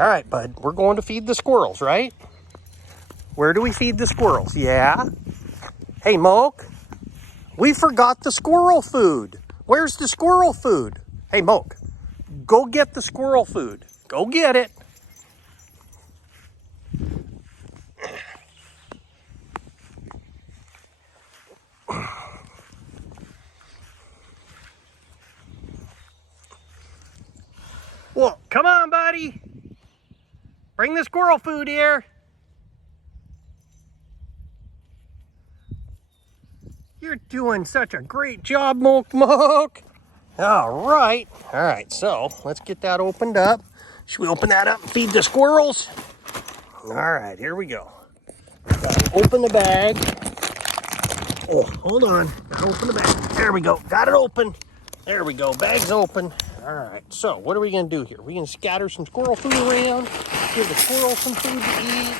All right, bud, we're going to feed the squirrels, right? Where do we feed the squirrels? Yeah. Hey, Moke, we forgot the squirrel food. Where's the squirrel food? Hey, Moke, go get the squirrel food. Go get it. Well, come on, buddy. Bring the squirrel food here. You're doing such a great job, Moke Moke. All right, so let's get that opened up. Should we open that up and feed the squirrels? All right, here we go. Gotta open the bag. Oh, hold on. Gotta open the bag. There we go. Got it open. There we go. Bag's open. All right, so what are we gonna do here? We're gonna scatter some squirrel food around, give the squirrels some food to eat.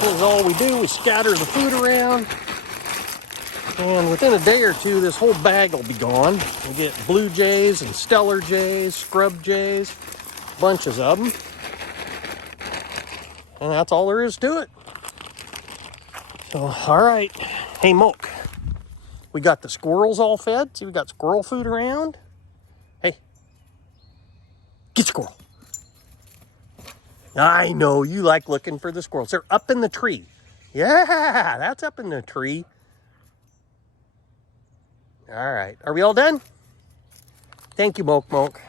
This is all we do. We scatter the food around. And within a day or two, this whole bag will be gone. We get blue jays and stellar jays, scrub jays, bunches of them. And that's all there is to it. So, all right. Hey, Moke, we got the squirrels all fed. See, we got squirrel food around. Hey, get squirrel. I know you like looking for the squirrels. They're up in the tree. Yeah, that's up in the tree. All right. Are we all done? Thank you, Moke Moke.